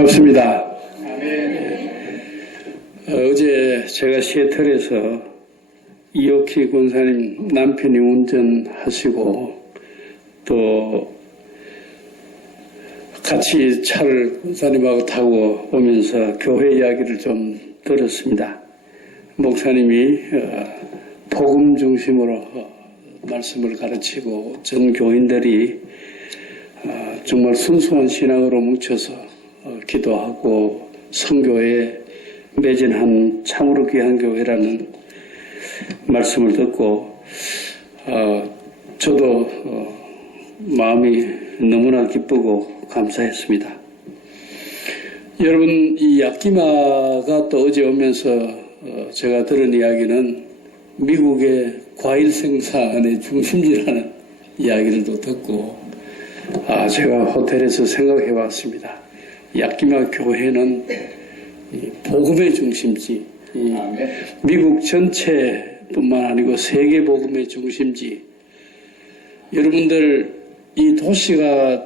반갑습니다. 어제 제가 시애틀에서 이오키 군사님 남편이 운전하시고 또 같이 차를 군사님하고 타고 오면서 교회 이야기를 좀 들었습니다. 목사님이 복음 중심으로 말씀을 가르치고 전 교인들이 정말 순수한 신앙으로 뭉쳐서 기도하고 선교에 매진한 참으로 귀한 교회라는 말씀을 듣고 저도 마음이 너무나 기쁘고 감사했습니다. 여러분, 이 야키마가 또 어제 오면서 제가 들은 이야기는 미국의 과일 생산의 중심지라는 이야기를 또 듣고 제가 호텔에서 생각해 봤습니다. 야키마 교회는 복음의 중심지, 미국 전체뿐만 아니고 세계 복음의 중심지. 여러분들, 이 도시가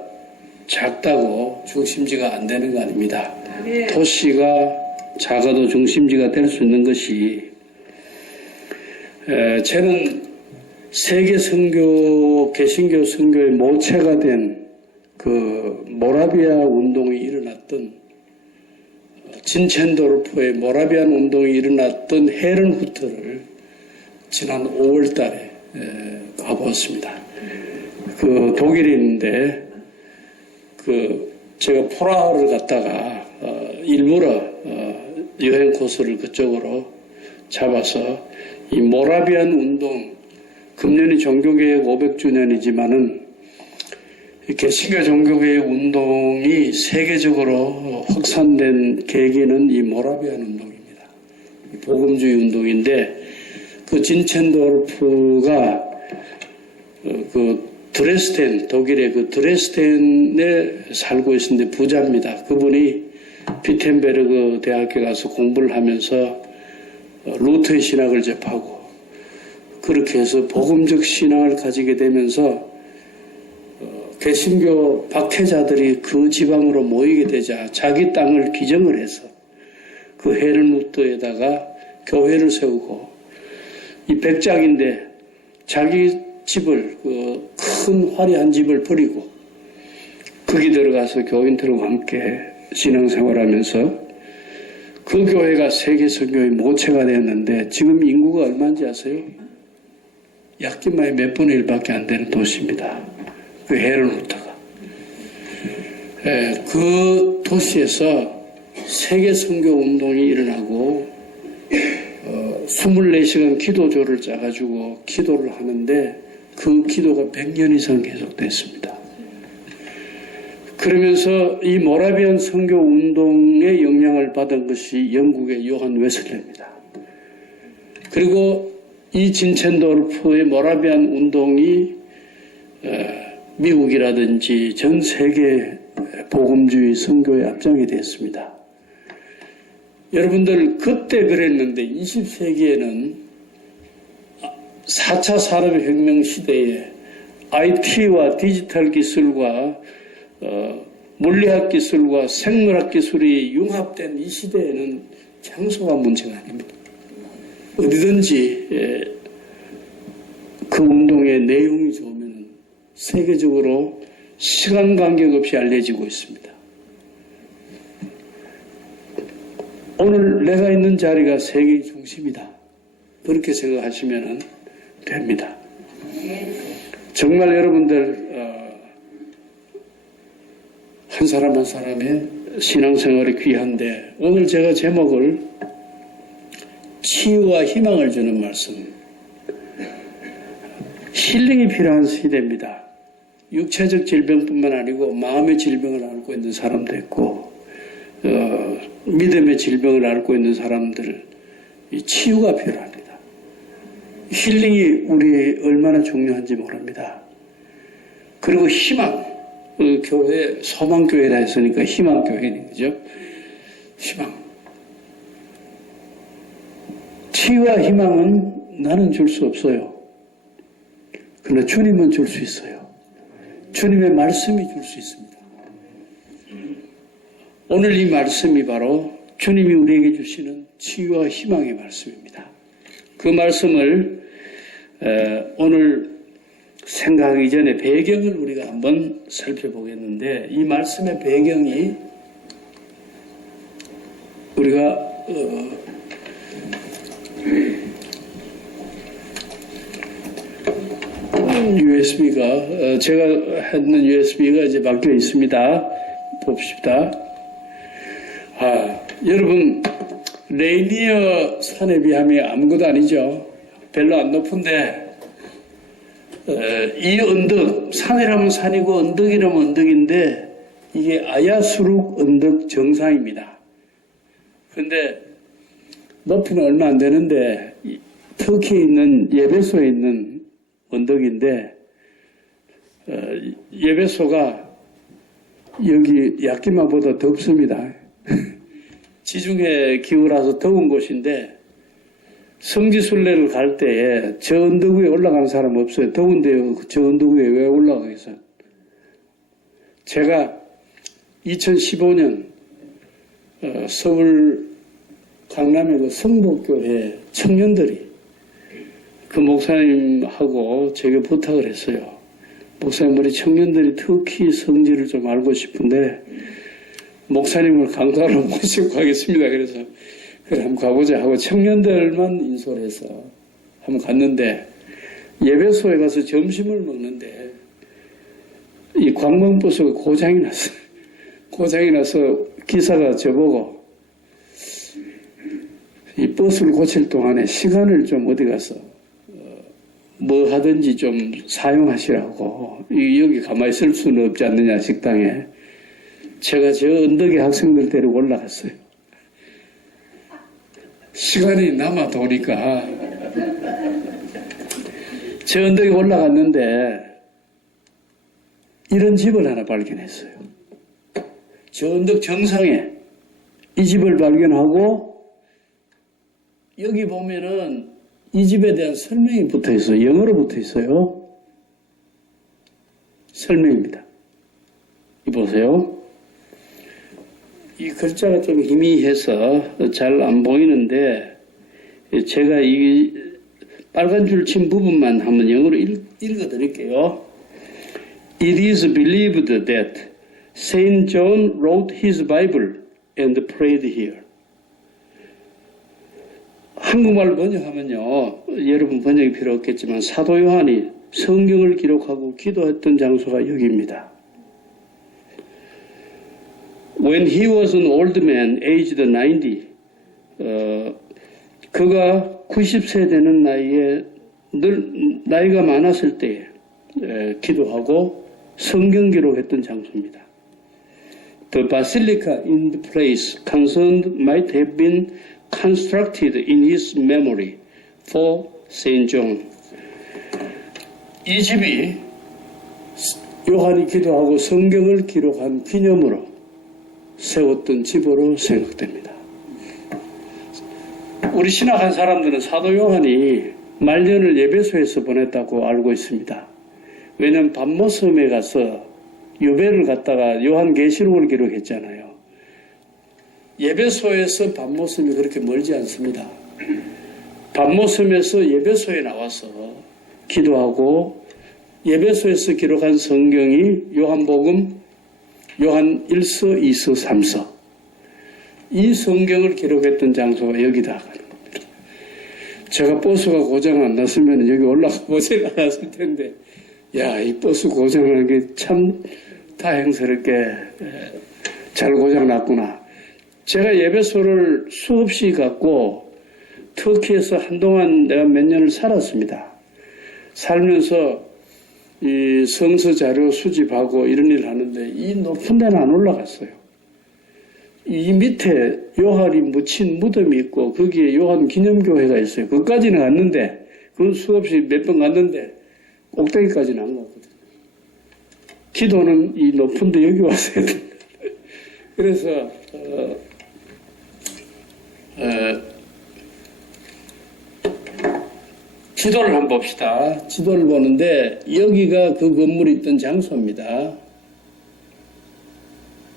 작다고 중심지가 안 되는 거 아닙니다. 도시가 작아도 중심지가 될 수 있는 것이, 저는 세계 선교, 개신교 선교의 모체가 된 그 모라비아 운동이 일어났던, 진첸도르프의 모라비안 운동이 일어났던 헤른후트를 지난 5월 달에 가보았습니다. 그 독일에 있는데, 제가 프라하를 갔다가 일부러 여행 코스를 그쪽으로 잡아서 이 모라비안 운동, 금년이 종교개혁 500주년이지만은 개신교 종교개혁 운동이 세계적으로 확산된 계기는 이 모라비안 운동입니다. 복음주의 운동인데, 그 진첸도르프가 드레스덴, 독일의 그 드레스덴에 살고 있는데 부자입니다. 그분이 비텐베르그 대학에 가서 공부를 하면서 루터의 신학을 접하고, 그렇게 해서 복음적 신앙을 가지게 되면서 개신교 박해자들이 그 지방으로 모이게 되자 자기 땅을 기증을 해서 그 헤른후트에다가 교회를 세우고, 이 백작인데 자기 집을, 그 큰 화려한 집을 버리고 거기 들어가서 교인들과 함께 신앙생활하면서 그 교회가 세계 선교의 모체가 되었는데, 지금 인구가 얼마인지 아세요? 야키마의 몇 분의 1밖에 안 되는 도시입니다. 그 헤른후트가. 그 도시에서 세계 선교 운동이 일어나고 24시간 기도조를 짜가지고 기도를 하는데 그 기도가 100년 이상 계속됐습니다. 그러면서 이 모라비안 선교 운동의 영향을 받은 것이 영국의 요한 웨슬레입니다. 그리고 이 진첸도르프의 모라비안 운동이 미국이라든지 전 세계 복음주의 선교의 앞장이 됐습니다. 여러분들, 그때 그랬는데 20세기에는 4차 산업혁명 시대에 IT와 디지털 기술과 물리학 기술과 생물학 기술이 융합된 이 시대에는 장소가 문제가 아닙니다. 어디든지 그 운동의 내용이 좋으면 세계적으로 시간 간격 없이 알려지고 있습니다. 오늘 내가 있는 자리가 세계의 중심이다. 그렇게 생각하시면 됩니다. 정말 여러분들 한 사람 한 사람의 신앙생활이 귀한데, 오늘 제가 제목을 치유와 희망을 주는 말씀, 힐링이 필요한 시대입니다. 육체적 질병뿐만 아니고 마음의 질병을 앓고 있는 사람도 있고 믿음의 질병을 앓고 있는 사람들, 이 치유가 필요합니다. 힐링이 우리의 얼마나 중요한지 모릅니다. 그리고 희망, 교회 소망교회라 했으니까 희망교회는 거죠. 희망. 치유와 희망은 나는 줄 수 없어요. 그러나 주님은 줄 수 있어요. 주님의 말씀이 줄 수 있습니다. 오늘 이 말씀이 바로 주님이 우리에게 주시는 치유와 희망의 말씀입니다. 그 말씀을 오늘 생각하기 전에 배경을 우리가 한번 살펴보겠는데, 이 말씀의 배경이 우리가 USB가 제가 했는 USB가 이제 바뀌어 있습니다. 봅시다. 여러분, 레이니어 산에 비하면 아무것도 아니죠. 별로 안 높은데 이 언덕, 산이라면 산이고 언덕이라면 언덕인데 이게 아야수룩 언덕 정상입니다. 근데 높이는 얼마 안 되는데 터키에 있는 예배소에 있는 언덕인데 예배소가 여기 야키마보다 덥습니다. 지중해 기후라서 더운 곳인데 성지순례를 갈 때에 저 언덕 위에 올라가는 사람 없어요. 더운데 저 언덕 위에 왜 올라가겠어요? 제가 2015년 서울 강남의 그 성복교회 청년들이 그 목사님하고 제게 부탁을 했어요. 목사님, 우리 청년들이 터키 성지를 좀 알고 싶은데 목사님을 강사로 모시고 가겠습니다. 그래서 그래 한번 가보자 하고 청년들만 인솔 해서 한번 갔는데 예배소에 가서 점심을 먹는데 이 관광버스가 고장이 났어요. 고장이 나서 기사가 저보고 이 버스를 고칠 동안에 시간을 좀 어디 가서 뭐 하든지 좀 사용하시라고, 여기 가만히 있을 수는 없지 않느냐 식당에. 제가 저 언덕에 학생들 데리고 올라갔어요. 시간이 남아 도니까 저 언덕에 올라갔는데 이런 집을 하나 발견했어요. 저 언덕 정상에 이 집을 발견하고 여기 보면은 이 집에 대한 설명이 붙어 있어요. 영어로 붙어 있어요. 설명입니다. 이 보세요. 이 글자가 좀 희미해서 잘 안 보이는데 제가 이 빨간 줄 친 부분만 한번 영어로 읽어 드릴게요. It is believed that Saint John wrote his Bible and prayed here. 한국말 번역하면요, 여러분 번역이 필요 없겠지만 사도 요한이 성경을 기록하고 기도했던 장소가 여기입니다. When he was an old man, aged 90, 그가 90세 되는 나이에 나이가 많았을 때 기도하고 성경 기록했던 장소입니다. The basilica in the place concerned might have been constructed in his memory for Saint John. 이 집이 요한이 기도하고 성경을 기록한 기념으로 세웠던 집으로 생각됩니다. 우리 신학한 사람들은 사도 요한이 말년을 예배소에서 보냈다고 알고 있습니다. 왜냐하면 밤모섬에 가서 유배를 갔다가 요한계시록을 기록했잖아요. 예배소에서 밤모섬이 그렇게 멀지 않습니다. 밤모섬에서 예배소에 나와서 기도하고 예배소에서 기록한 성경이 요한복음, 요한 1서, 2서, 3서. 이 성경을 기록했던 장소가 여기다 가는 겁니다. 제가 버스가 고장 안 났으면 여기 올라가 보질 않았을 텐데, 야, 이 버스 고장난 게 참 다행스럽게 잘 고장 났구나. 제가 예배소를 수없이 갔고 터키에서 한동안 내가 몇 년을 살았습니다. 살면서 이 성서 자료 수집하고 이런 일을 하는데 이 높은 데는 안 올라갔어요. 이 밑에 요한이 묻힌 무덤이 있고 거기에 요한 기념교회가 있어요. 그까지는 갔는데 그건 수없이 몇 번 갔는데 꼭대기까지는 안 갔거든요. 기도는 이 높은 데 여기 와서 해야 됩니다. 그래서 지도를 한번 봅시다. 지도를 보는데 여기가 그 건물이 있던 장소입니다.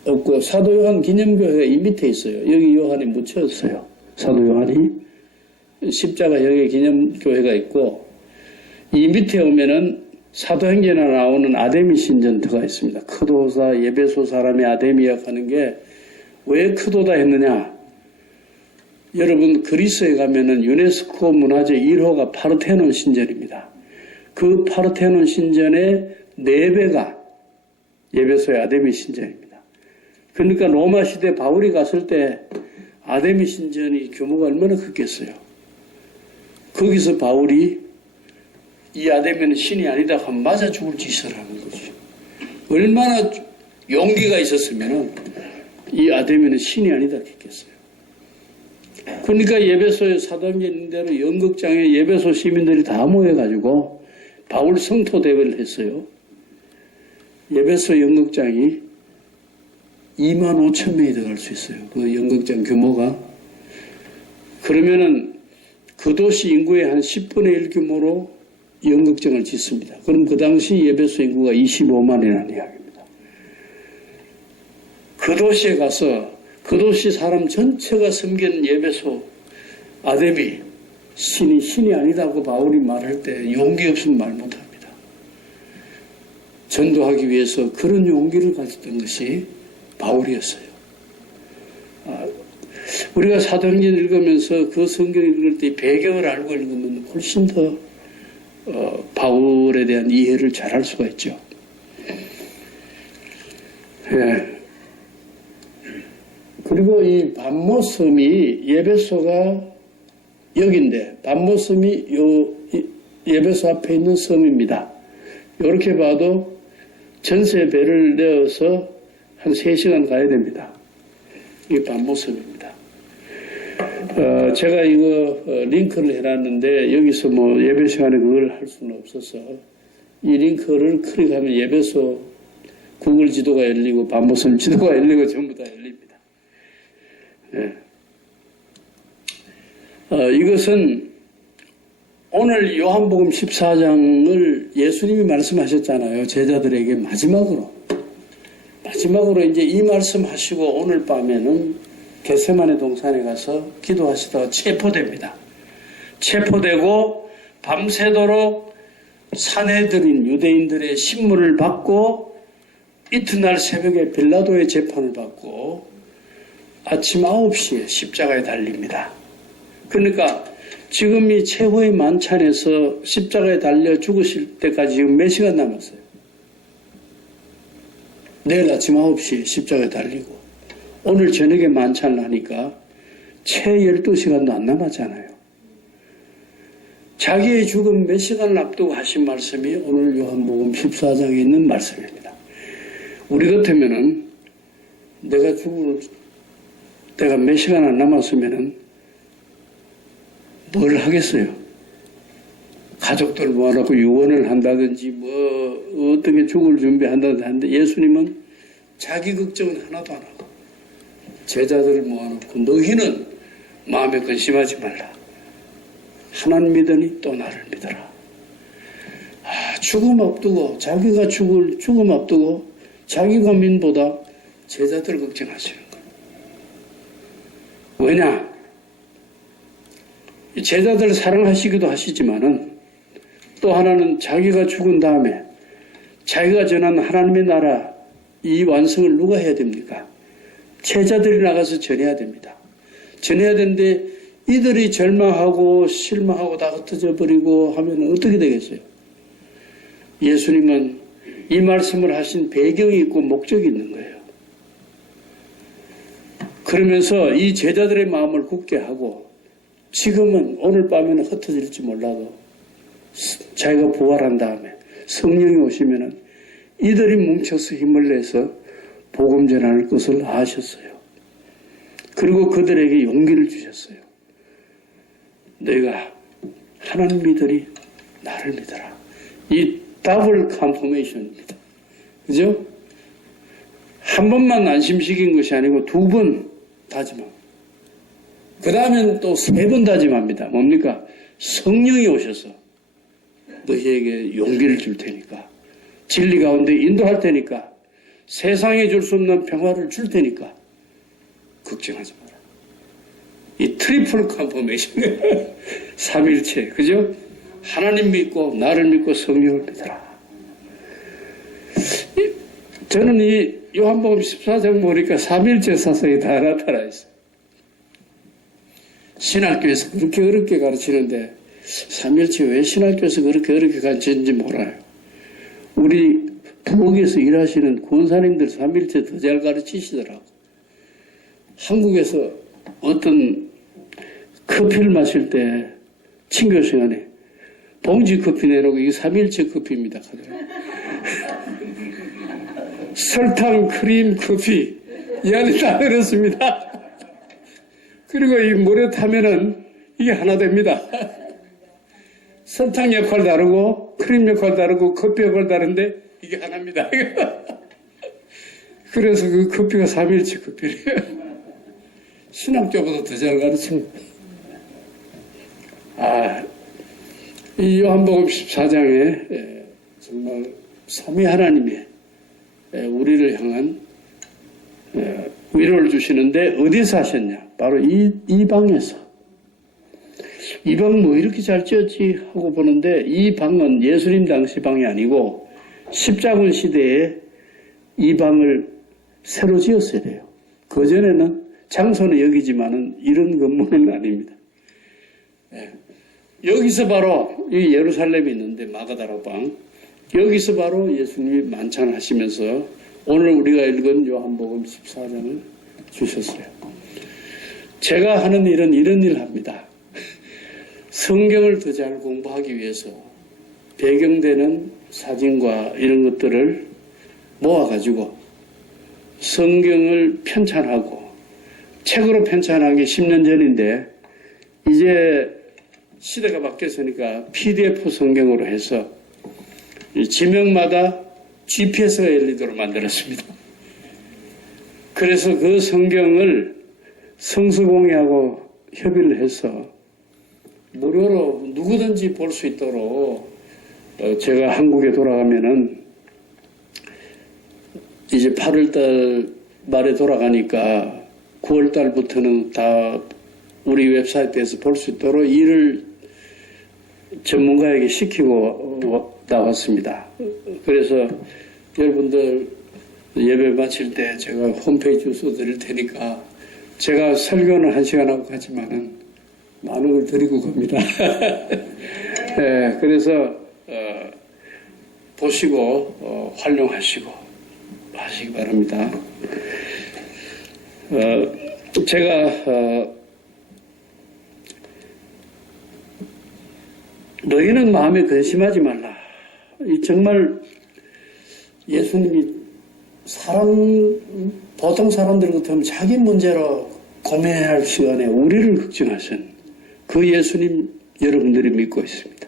없고 사도 요한 기념교회가 이 밑에 있어요. 여기 요한이 묻혔어요. 사도 요한이 십자가형의 기념교회가 있고 이 밑에 오면은 사도행전에 나오는 아데미 신전터가 있습니다. 크도사 예배소 사람의 아데미라 하는 게 왜 크도다 했느냐? 여러분 그리스에 가면은 유네스코 문화재 1호가 파르테논 신전입니다. 그 파르테논 신전의 4배가 예배소의 아데미 신전입니다. 그러니까 로마 시대 바울이 갔을 때 아데미 신전이 규모가 얼마나 컸겠어요. 거기서 바울이 이 아데미는 신이 아니다 하면 맞아 죽을 짓을 하는 거죠. 얼마나 용기가 있었으면 이 아데미는 신이 아니다 했겠어요. 그러니까 예배소에 사도행전 대로 연극장에 예배소 시민들이 다 모여가지고 바울 성토 대회를 했어요. 예배소 연극장이 25,000명이 들어갈 수 있어요. 그 연극장 규모가. 그러면은 그 도시 인구의 한 10분의 1 규모로 연극장을 짓습니다. 그럼 그 당시 예배소 인구가 25만이라는 이야기입니다. 그 도시에 가서 그 도시 사람 전체가 섬기는 예배소 아데미 신이 아니다고 바울이 말할 때 용기 없으면 말 못합니다. 전도하기 위해서 그런 용기를 가졌던 것이 바울이었어요. 우리가 사도행전 읽으면서 그 성경 읽을 때 배경을 알고 읽으면 훨씬 더 바울에 대한 이해를 잘할 수가 있죠. 예. 그리고 이 반모섬이 예배소가 여기인데 반모섬이 요 예배소 앞에 있는 섬입니다. 이렇게 봐도 전세 배를 내어서 한 3시간 가야 됩니다. 이게 반모섬입니다. 제가 이거 링크를 해놨는데 여기서 뭐 예배 시간에 그걸 할 수는 없어서 이 링크를 클릭하면 예배소 구글 지도가 열리고 반모섬 지도가 열리고 전부 다 열립니다. 예. 이것은 오늘 요한복음 14장을 예수님이 말씀하셨잖아요. 제자들에게 마지막으로 이제 이 말씀하시고 오늘 밤에는 겟세마네 동산에 가서 기도하시다가 체포됩니다. 체포되고 밤새도록 산헤드린 유대인들의 신문을 받고 이튿날 새벽에 빌라도의 재판을 받고 아침 9시에 십자가에 달립니다. 그러니까 지금 이 최후의 만찬에서 십자가에 달려 죽으실 때까지 지금 몇 시간 남았어요? 내일 아침 9시에 십자가에 달리고 오늘 저녁에 만찬을 하니까 채 12시간도 안 남았잖아요. 자기의 죽음 몇 시간을 앞두고 하신 말씀이 오늘 요한복음 14장에 있는 말씀입니다. 우리 같으면은 내가 죽을 때가 몇 시간 안 남았으면은 뭘 하겠어요? 가족들 모아놓고 유언을 한다든지 뭐 어떻게 죽을 준비한다든지 하는데 예수님은 자기 걱정은 하나도 안 하고 제자들을 모아놓고 너희는 마음에 근심하지 말라. 하나님 믿으니 또 나를 믿어라. 죽음 앞두고 자기가 죽음 앞두고 자기 고민보다 제자들 걱정하시는 거예요. 왜냐? 제자들 사랑하시기도 하시지만은 또 하나는 자기가 죽은 다음에 자기가 전한 하나님의 나라 이 완성을 누가 해야 됩니까? 제자들이 나가서 전해야 됩니다. 전해야 되는데 이들이 절망하고 실망하고 다 흩어져 버리고 하면 어떻게 되겠어요? 예수님은 이 말씀을 하신 배경이 있고 목적이 있는 거예요. 그러면서 이 제자들의 마음을 굳게 하고 지금은 오늘 밤에는 흩어질지 몰라도 자기가 부활한 다음에 성령이 오시면은 이들이 뭉쳐서 힘을 내서 복음 전할 것을 아셨어요. 그리고 그들에게 용기를 주셨어요. 너희가 하나님 믿으리 나를 믿어라. 이 더블 컨포메이션입니다. 그죠? 한 번만 안심시킨 것이 아니고 2번 다짐함. 그 다음엔 또 3번 다짐합니다. 뭡니까? 성령이 오셔서 너희에게 용기를 줄 테니까 진리 가운데 인도할 테니까 세상에 줄 수 없는 평화를 줄 테니까 걱정하지 마라. 이 트리플 컨퍼메이션 삼일체, 그죠? 하나님 믿고 나를 믿고 성령을 믿어라. 저는 이 요한복음 14장 보니까 삼일체 사상이 다 나타나 있어요. 신학교에서 그렇게 어렵게 가르치는데 삼일체 왜 신학교에서 그렇게 어렵게 가르치는지 몰라요. 우리 부엌에서 일하시는 권사님들 삼일체 더 잘 가르치시더라고. 한국에서 어떤 커피를 마실 때 친교 시간에 봉지 커피 내놓고 이게 삼일체 커피입니다. 설탕, 크림, 커피 이 안에 다 들었습니다. 그리고 이 물에 타면은 이게 하나 됩니다. 설탕 역할 다르고 크림 역할 다르고 커피 역할 다른데 이게 하나입니다. 그래서 그 커피가 삼일체 커피래요. 신학교보다 더 잘 가르칩니다. 이 요한복음 14장에 정말 삼위 하나님의 우리를 향한 위로를 주시는데 어디서 하셨냐? 바로 이 방에서. 이 방 뭐 이렇게 잘 지었지 하고 보는데 이 방은 예수님 당시 방이 아니고 십자군 시대에 이 방을 새로 지었어야 돼요. 그전에는 장소는 여기지만은 이런 건물은 아닙니다. 여기서 바로 이 예루살렘이 있는데 마가다라 방, 여기서 바로 예수님이 만찬하시면서 오늘 우리가 읽은 요한복음 14장을 주셨어요. 제가 하는 일은 이런 일을 합니다. 성경을 더 잘 공부하기 위해서 배경되는 사진과 이런 것들을 모아가지고 성경을 편찬하고 책으로 편찬한 게 10년 전인데 이제 시대가 바뀌었으니까 PDF 성경으로 해서 지명마다 GPS가 열리도록 만들었습니다. 그래서 그 성경을 성서공회하고 협의를 해서 무료로 누구든지 볼 수 있도록 제가 한국에 돌아가면은 이제 8월달 말에 돌아가니까 9월달부터는 다 우리 웹사이트에서 볼 수 있도록 일을 전문가에게 시키고 나왔습니다. 그래서 여러분들 예배 마칠 때 제가 홈페이지 주소 드릴 테니까 제가 설교는 1시간 하고 가지만은 많은 걸 드리고 갑니다. 네, 그래서 보시고 활용하시고 하시기 바랍니다. 제가 너희는 마음에 근심하지 말라. 정말 예수님이 보통 사람들 같으면 자기 문제로 고민할 시간에 우리를 걱정하신 그 예수님 여러분들이 믿고 있습니다.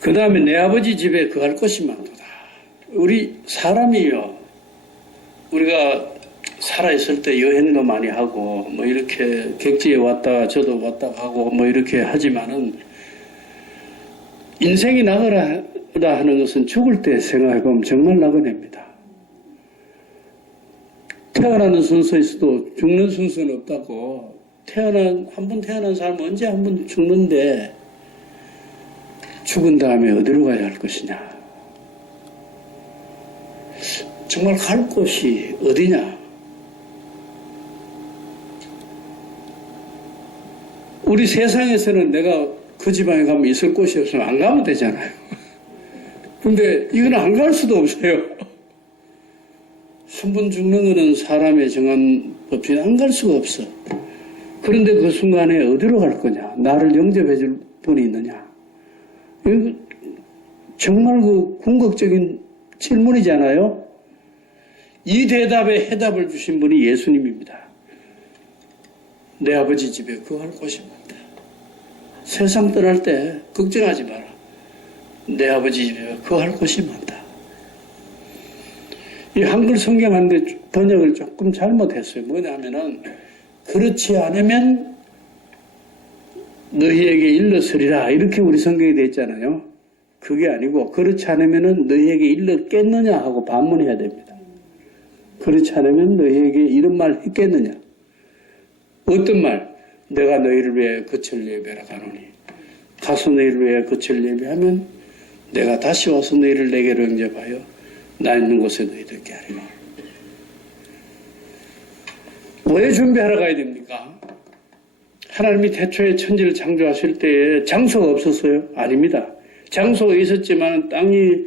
그 다음에 내 아버지 집에 거할 곳이 많도다. 우리 사람이요. 우리가 살아있을 때 여행도 많이 하고 뭐 이렇게 객지에 왔다 저도 왔다 가고 뭐 이렇게 하지만은 인생이 나그네다 하는 것은 죽을 때 생각해보면 정말 나그네입니다. 태어나는 순서에서도 죽는 순서는 없다고. 한 번 태어난 사람은 언제 한 번 죽는데 죽은 다음에 어디로 가야 할 것이냐. 정말 갈 곳이 어디냐. 우리 세상에서는 내가 그 지방에 가면 있을 곳이 없으면 안 가면 되잖아요. 근데 이건 안 갈 수도 없어요. 한 번 죽는 거는 사람의 정한 법이 안 갈 수가 없어. 그런데 그 순간에 어디로 갈 거냐? 나를 영접해 줄 분이 있느냐? 이거 정말 그 궁극적인 질문이잖아요. 이 대답에 해답을 주신 분이 예수님입니다. 내 아버지 집에 거할 곳이 많다. 세상 떠날 때 걱정하지 마라. 내 아버지 집에 거할 곳이 많다. 이 한글 성경 한데 번역을 조금 잘못했어요. 뭐냐면은 그렇지 않으면 너희에게 일러서리라 이렇게 우리 성경이 되어 있잖아요. 그게 아니고 그렇지 않으면 너희에게 일렀겠느냐 하고 반문해야 됩니다. 그렇지 않으면 너희에게 이런 말 했겠느냐. 어떤 말? 내가 너희를 위해 거칠 예배라 가노니 가서 너희를 위해 거칠 예배하면 내가 다시 와서 너희를 내게로 영접하여 나 있는 곳에 너희들 있게 하리라. 왜 준비하러 가야 됩니까? 하나님이 태초에 천지를 창조하실 때에 장소가 없었어요? 아닙니다. 장소가 있었지만 땅이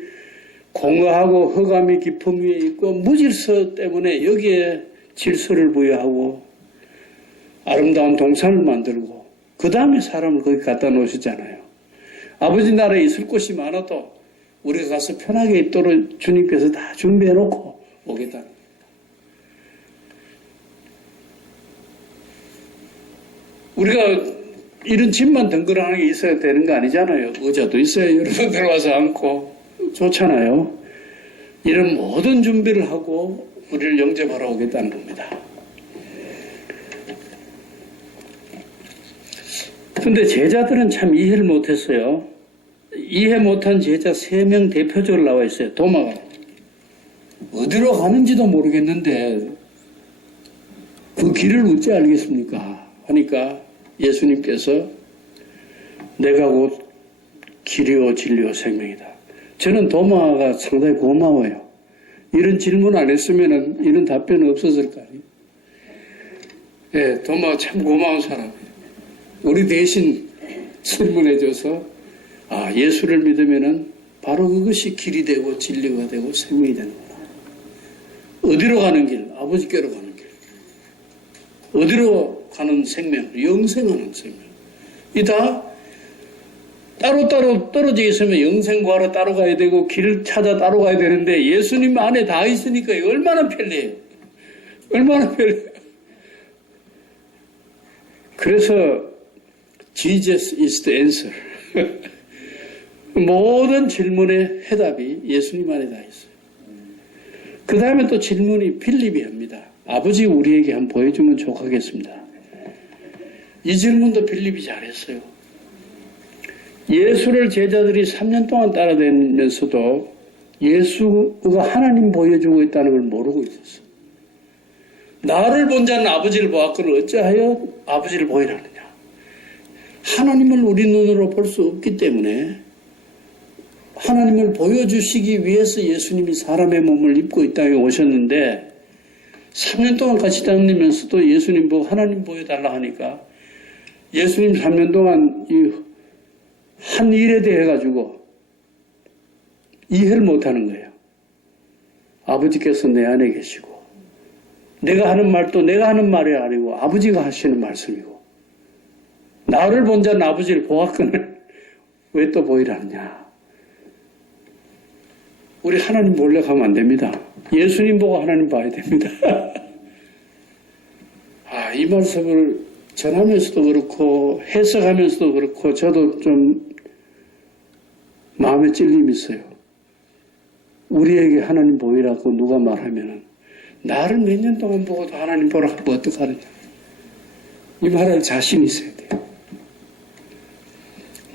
공허하고 흑암이 깊음 위에 있고 무질서 때문에 여기에 질서를 부여하고 아름다운 동산을 만들고 그 다음에 사람을 거기 갖다 놓으셨잖아요. 아버지 나라에 있을 곳이 많아도 우리가 가서 편하게 있도록 주님께서 다 준비해 놓고 오겠다는 겁니다. 우리가 이런 집만 덩그러하게 있어야 되는 거 아니잖아요. 의자도 있어야 여러분 들어와서 앉고 좋잖아요. 이런 모든 준비를 하고 우리를 영접하러 오겠다는 겁니다. 근데 제자들은 참 이해를 못했어요. 이해 못한 제자 3명 대표적으로 나와 있어요. 도마가. 어디로 가는지도 모르겠는데 그 길을 어찌 알겠습니까? 하니까 예수님께서 내가 곧 길이요 진리요 생명이다. 저는 도마가 상당히 고마워요. 이런 질문 안 했으면 이런 답변은 없었을 거 아니에요. 예, 도마가 참 고마운 사람이에요. 우리 대신 질문해줘서 예수를 믿으면은 바로 그것이 길이 되고 진리가 되고 생명이 되는구나. 어디로 가는 길? 아버지께로 가는 길. 어디로 가는 생명? 영생하는 생명. 이 다 따로따로 떨어져 있으면 영생 구하러 따로 가야 되고 길을 찾아 따로 가야 되는데 예수님 안에 다 있으니까 얼마나 편리해요. 얼마나 편리해요. 그래서 Jesus is the answer. 모든 질문의 해답이 예수님 안에 다 있어요. 그 다음에 또 질문이 빌립이 합니다. 아버지 우리에게 한번 보여주면 좋겠습니다. 이 질문도 빌립이 잘했어요. 예수를 제자들이 3년 동안 따라다니면서도 예수가 하나님 보여주고 있다는 걸 모르고 있었어요. 나를 본 자는 아버지를 보았거늘 어찌하여 아버지를 보이라느냐. 하나님을 우리 눈으로 볼 수 없기 때문에 하나님을 보여주시기 위해서 예수님이 사람의 몸을 입고 이 땅에 오셨는데 3년 동안 같이 다니면서도 예수님 보고 하나님 보여달라 하니까 예수님 3년 동안 이 한 일에 대해 가지고 이해를 못하는 거예요. 아버지께서 내 안에 계시고 내가 하는 말도 내가 하는 말이 아니고 아버지가 하시는 말씀이고 나를 본 자는 아버지를 보았거늘 왜 또 보이라느냐. 우리 하나님 몰래 가면 안 됩니다. 예수님 보고 하나님 봐야 됩니다. 이 말씀을 전하면서도 그렇고 해석하면서도 그렇고 저도 좀 마음에 찔림이 있어요. 우리에게 하나님 보이라고 누가 말하면 나를 몇 년 동안 보고도 하나님 보라고 하면 어떡하느냐. 이 말할 자신이 있어야 돼요.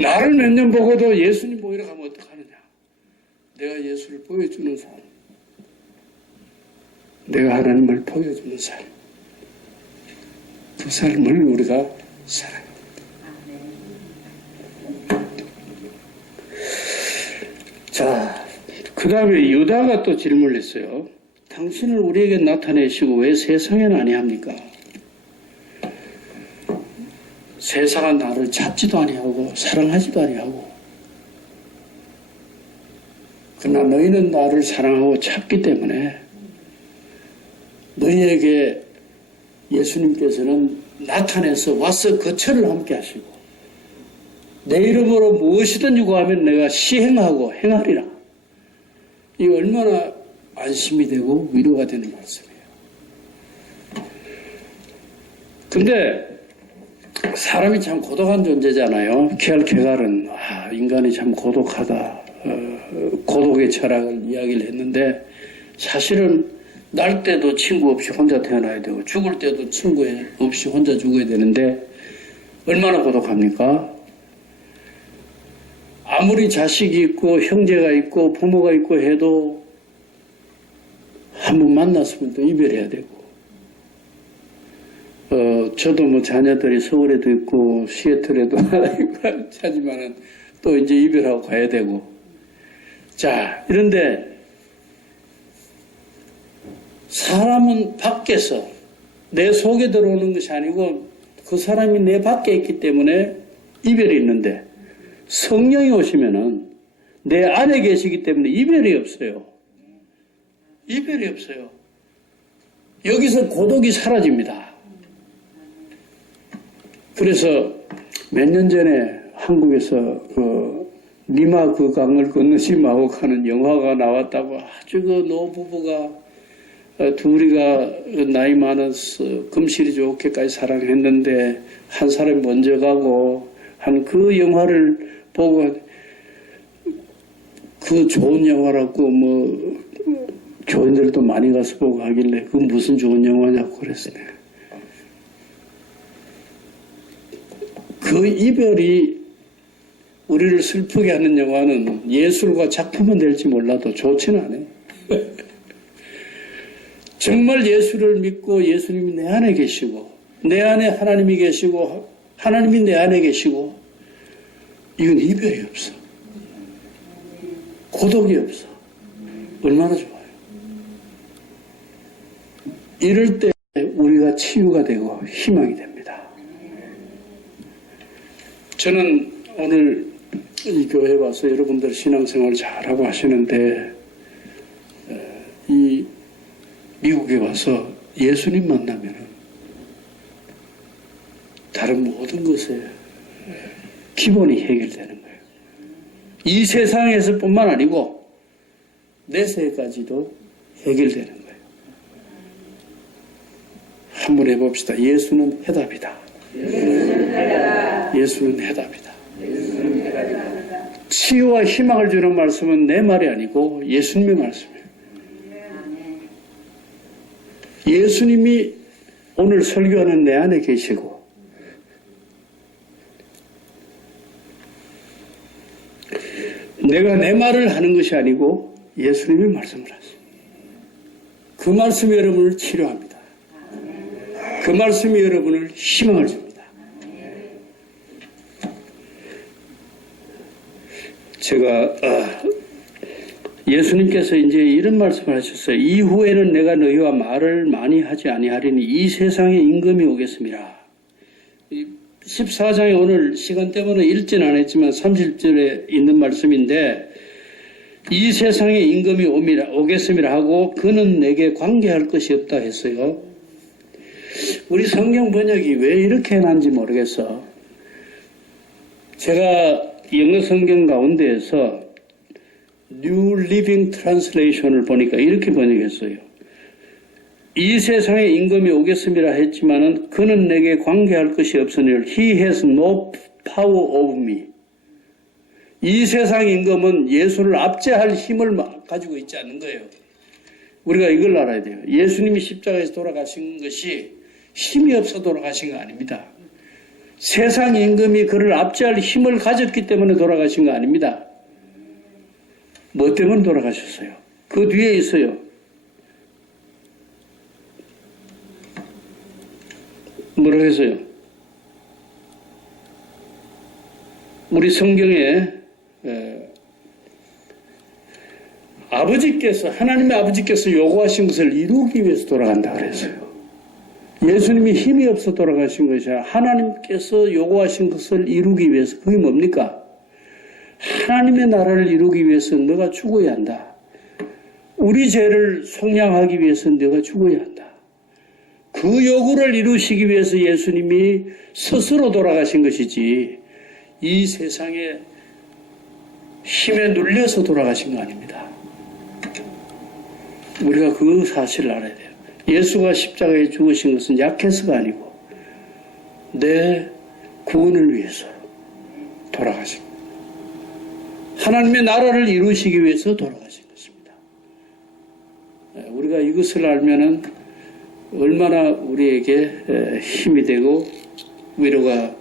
나를 몇 년 보고도 예수님 보이라고 하면 어떡하느냐. 내가 예수를 보여주는 삶. 내가 하나님을 보여주는 삶. 그 삶을 우리가 살아야 합니다. 자, 그 다음에 유다가 또 질문을 했어요. 당신을 우리에게 나타내시고 왜 세상에는 아니합니까? 세상은 나를 찾지도 아니하고 사랑하지도 아니하고 그러나 너희는 나를 사랑하고 찾기 때문에 너희에게 예수님께서는 나타내서 와서 거처를 함께 하시고 내 이름으로 무엇이든지 구하면 내가 시행하고 행하리라. 이 얼마나 안심이 되고 위로가 되는 말씀이에요. 근데 사람이 참 고독한 존재잖아요. 키알케갈은 인간이 참 고독하다. 고독의 철학을 이야기를 했는데 사실은 날 때도 친구 없이 혼자 태어나야 되고 죽을 때도 친구 없이 혼자 죽어야 되는데 얼마나 고독합니까? 아무리 자식이 있고 형제가 있고 부모가 있고 해도 한번 만났으면 또 이별해야 되고, 저도 뭐 자녀들이 서울에도 있고 시애틀에도 하나 있고 하지만은 또 이제 이별하고 가야 되고. 자, 이런데 사람은 밖에서 내 속에 들어오는 것이 아니고 그 사람이 내 밖에 있기 때문에 이별이 있는데, 성령이 오시면은 내 안에 계시기 때문에 이별이 없어요. 이별이 없어요. 여기서 고독이 사라집니다. 그래서 몇 년 전에 한국에서 니마 그 강을 건너지 마오 하는 영화가 나왔다고. 아주 그 노부부가 둘이가 나이 많아서 금실이 좋게까지 사랑했는데 한 사람이 먼저 가고 한 그 영화를 보고, 그 좋은 영화라고 뭐 교인들도 많이 가서 보고 하길래 그건 무슨 좋은 영화냐고 그랬어요. 그 이별이 우리를 슬프게 하는 영화는 예술과 작품은 될지 몰라도 좋지는 않아요. 정말 예수를 믿고 예수님이 내 안에 계시고 내 안에 하나님이 계시고 하나님이 내 안에 계시고, 이건 이별이 없어. 고독이 없어. 얼마나 좋아요. 이럴 때 우리가 치유가 되고 희망이 됩니다. 저는 오늘 이 교회에 와서 여러분들 신앙생활 잘하고 하시는데, 이 미국에 와서 예수님 만나면 다른 모든 것에 기본이 해결되는 거예요. 이 세상에서 뿐만 아니고 내세까지도 해결되는 거예요. 한번 해봅시다. 예수는 해답이다. 예수는 해답이다. 치유와 희망을 주는 말씀은 내 말이 아니고 예수님의 말씀이에요. 예수님이 오늘 설교하는 내 안에 계시고, 내가 내 말을 하는 것이 아니고 예수님이 말씀을 하십니다. 그 말씀이 여러분을 치료합니다. 그 말씀이 여러분을 희망을 줍니다. 제가 예수님께서 이제 이런 말씀을 하셨어요. 이후에는 내가 너희와 말을 많이 하지 아니하리니 이 세상에 임금이 오겠습니다. 14장에 오늘 시간 때문에 읽지는 안 했지만 30절에 있는 말씀인데, 이 세상에 임금이 오겠음이라 하고 그는 내게 관계할 것이 없다 했어요. 우리 성경 번역이 왜 이렇게 해놨는지 모르겠어. 제가 영어 성경 가운데에서 New Living Translation을 보니까 이렇게 번역했어요. 이 세상에 임금이 오겠음이라 했지만은 그는 내게 관계할 것이 없으니 He has no power over me. 이 세상 임금은 예수를 압제할 힘을 가지고 있지 않는 거예요. 우리가 이걸 알아야 돼요. 예수님이 십자가에서 돌아가신 것이 힘이 없어 돌아가신 거 아닙니다. 세상 임금이 그를 압제할 힘을 가졌기 때문에 돌아가신 거 아닙니다. 뭐 때문에 돌아가셨어요? 그 뒤에 있어요. 뭐라고 했어요? 우리 성경에 아버지께서, 하나님의 아버지께서 요구하신 것을 이루기 위해서 돌아간다 그랬어요. 예수님이 힘이 없어 돌아가신 것이 아니라 하나님께서 요구하신 것을 이루기 위해서. 그게 뭡니까? 하나님의 나라를 이루기 위해서 너가 죽어야 한다. 우리 죄를 속량하기 위해서 너가 죽어야 한다. 그 요구를 이루시기 위해서 예수님이 스스로 돌아가신 것이지, 이 세상에 힘에 눌려서 돌아가신 거 아닙니다. 우리가 그 사실을 알아야 돼요. 예수가 십자가에 죽으신 것은 약해서가 아니고 내 구원을 위해서 돌아가신 겁니다. 하나님의 나라를 이루시기 위해서 돌아가신 것입니다. 우리가 이것을 알면은 얼마나 우리에게 힘이 되고 위로가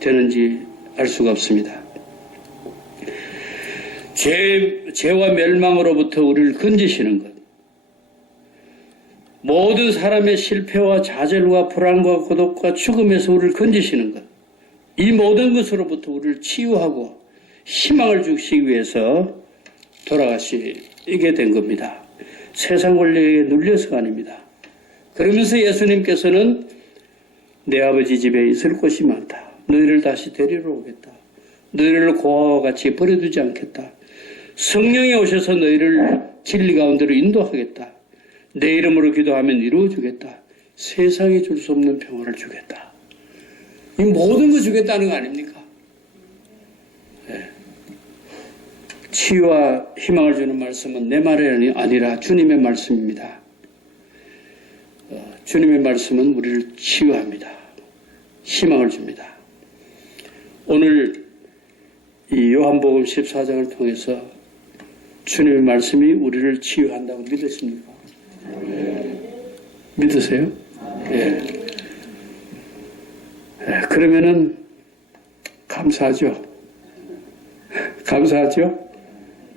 되는지 알 수가 없습니다. 죄와 멸망으로부터 우리를 건지시는 것, 모든 사람의 실패와 좌절과 불안과 고독과 죽음에서 우리를 건지시는 것, 이 모든 것으로부터 우리를 치유하고 희망을 주시기 위해서 돌아가시게 된 겁니다. 세상 권력에 눌려서가 아닙니다. 그러면서 예수님께서는 내 아버지 집에 있을 곳이 많다. 너희를 다시 데리러 오겠다. 너희를 고아와 같이 버려두지 않겠다. 성령이 오셔서 너희를 진리 가운데로 인도하겠다. 내 이름으로 기도하면 이루어주겠다. 세상에 줄 수 없는 평화를 주겠다. 이 모든 거 주겠다는 거 아닙니까? 네. 치유와 희망을 주는 말씀은 내 말이 아니라 주님의 말씀입니다. 주님의 말씀은 우리를 치유합니다. 희망을 줍니다. 오늘 이 요한복음 14장을 통해서 주님의 말씀이 우리를 치유한다고 믿으십니까? 믿으세요? 예. 그러면은 감사하죠? 감사하죠?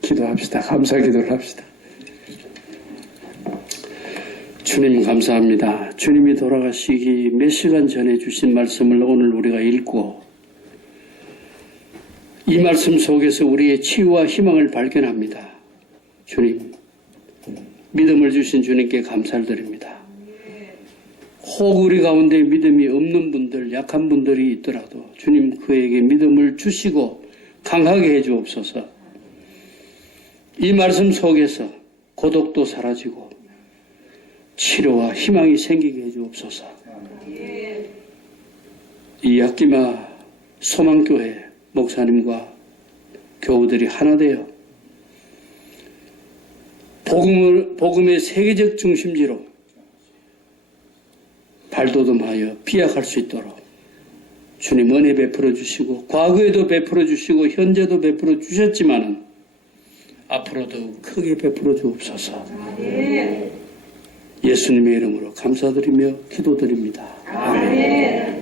기도합시다. 감사 기도를 합시다. 주님 감사합니다. 주님이 돌아가시기 몇 시간 전에 주신 말씀을 오늘 우리가 읽고 이 말씀 속에서 우리의 치유와 희망을 발견합니다. 주님, 믿음을 주신 주님께 감사를 드립니다. 혹 우리 가운데 믿음이 없는 분들, 약한 분들이 있더라도 주님 그에게 믿음을 주시고 강하게 해주옵소서. 이 말씀 속에서 고독도 사라지고 치료와 희망이 생기게 해주옵소서. 이 약기마 소망교회 목사님과 교우들이 하나 되어 복음의 세계적 중심지로 발돋움하여 비약할 수 있도록 주님 은혜 베풀어 주시고 과거에도 베풀어 주시고 현재도 베풀어 주셨지만은 앞으로도 크게 베풀어 주옵소서. 예수님의 이름으로 감사드리며 기도드립니다. 아멘.